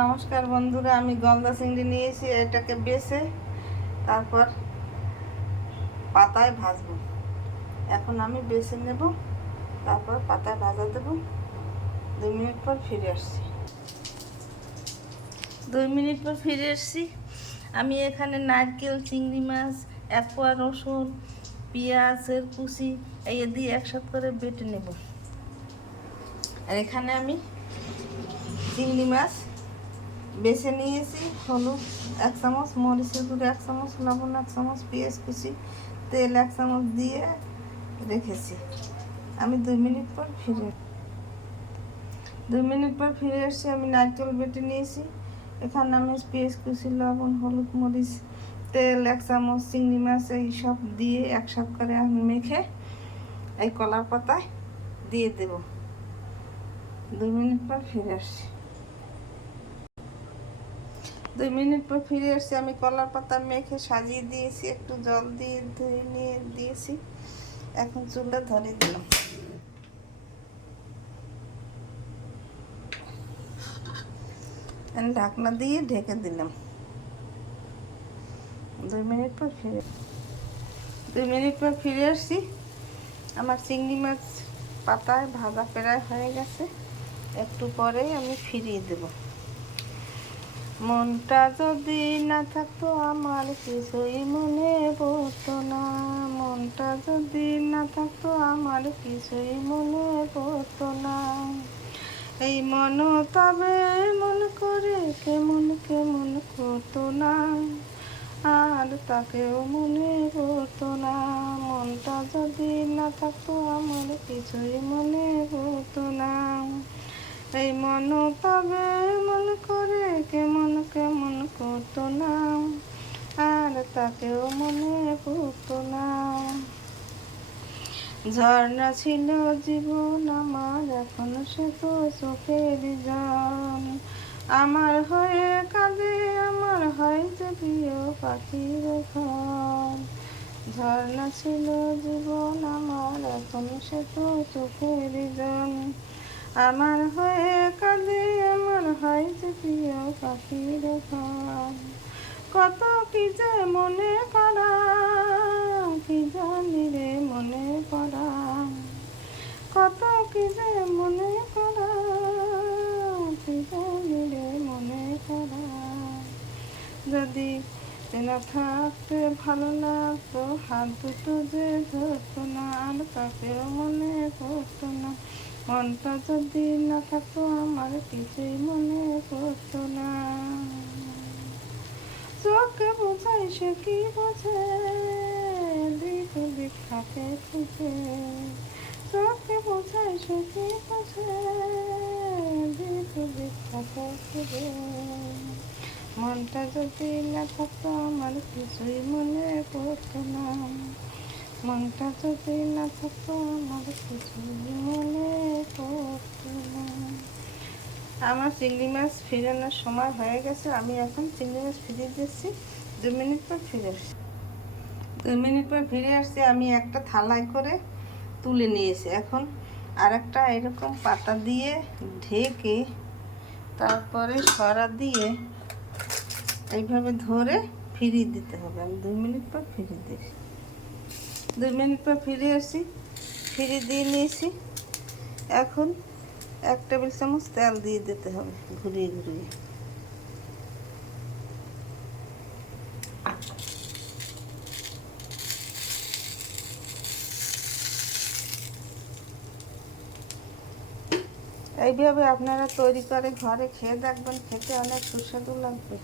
নমস্কার বন্ধুরা, আমি গলদা চিংড়ি নিয়েছি। এটাকে বেছে তারপর পাতায় ভাজবো। এখন আমি বেছে নেব, তারপর পাতায় ভাজা দেব। 2 মিনিট পর ফিরে আসছি। 2 মিনিট পর ফিরে আসছি। আমি এখানে নারকেল, চিংড়ি মাছ, 1 কোয়া রসুন, পেঁয়াজের কুচি এই দিয়ে একসাথে করে বেটে নেব। আর এখানে আমি চিংড়ি মাছ বেছে নিয়েছি। হলুদ 1 চামচ, মরিচের গুঁড়ো 1 চামচ, লবণ 1 চামচ, পেঁয়াজ কুচি, তেল 1 চামচ দিয়ে রেখেছি। আমি 2 মিনিট পর ফিরে এসেছি। আমি নারকেল বেটে নিয়েছি। এখানে আমি পেঁয়াজ কুচি, লবণ, হলুদ, মরিচ, তেল 1 চামচ, চিংড়ি মাছ এই সব দিয়ে একসাথে করে আমি মেখে এই কলার পাতায় দিয়ে দেব। 2 মিনিট পর ফিরে আসছি। 2 মিনিট পর ফিরে এসেছি। আমি কলার পাতা মেখে সাজিয়ে দিয়েছি, একটু জল দিয়ে ধুয়ে নিয়ে দিয়েছি। এখন চুলা ধরিয়ে দিলাম। ঢাকনা দিয়ে ঢেকে দিলাম। 2 মিনিট পর ফিরে আসছি। আমার চিংড়ি মাছ পাতায় ভাজা প্রায় হয়ে গেছে। একটু পরেই আমি ফিরিয়ে দেব। মনটা যদি না থাকতো আমার কিছুই মনে পড়তো না, মনটা যদি না থাকতো আমার কিছুই মনে পড়তো না। এই মন তবে মন করে কেমন কেমন করতো না, আর তাকেও মনে পড়তো না। মনটা যদি না থাকতো আমার কিছুই মনে পড়তো না। এই মন তবে মন করে কেমন কেমন করতো না, আর তাকেও মনে পড়তো না। ঝর্ণা ছিল জীবন আমার, এখন সে তো চোখের জল। আমার হয়ে কাঁদে, আমার হয় যে প্রিয় পাখির ঘর। ঝর্ণা ছিল জীবন আমার, এখন সে তো চোখের জল। আমার হয়ে কাঁদে, আমার হয় যে প্রিয় পাখির ঘর। কত কি যে মনে করা, কি জানি রে মনে পড়া। কত কি যে মনে করা, কি জানি রে মনে করা। যদি চেনা থাকতে ভালো লাগতো, হাত দুটো যে ধরতো না, আর তাকেও মনে পড়তো না। মনটা যদি না থাকতো আমার কিছুই মনে পড়তো না। চোখে বোঝাই সে কি বোঝে, দিক দিক থাকে খুঁজে। চোখে বোঝাই সে কি বোঝে, দিক দিক থাকে খুঁজে। মনটা যদি না থাকতো আমার কিছুই মনে পড়তো না, মনটা যদি না থাকতো আমার কিছুই মনে পড়তো না। আমার চিংড়ি মাছ ফিরানোর সময় হয়ে গেছে। আমি এখন চিংড়ি মাছ ফিরিয়ে দিচ্ছি। 2 মিনিট পর ফিরে আসছি। 2 মিনিট পর ফিরে আসছি। আমি একটা থালায় করে তুলে নিয়েছি। এখন আরেকটা এরকম পাতা দিয়ে ঢেকে তারপরে সরা দিয়ে এইভাবে ধরে ফিরিয়ে দিতে হবে। আমি 2 মিনিট পর ফিরিয়ে দিয়েছি। 2 মিনিট পর ফিরে আসছি, ফিরিয়ে দিয়ে নিয়েছি। এখন 1 টেবিল চামচ তেল দিয়ে দিতে হবে ঘুরিয়ে ঘুরিয়ে। এইভাবে আপনারা তৈরি করে ঘরে খেয়ে দেখবেন, খেতে অনেক সুস্বাদু লাগবে।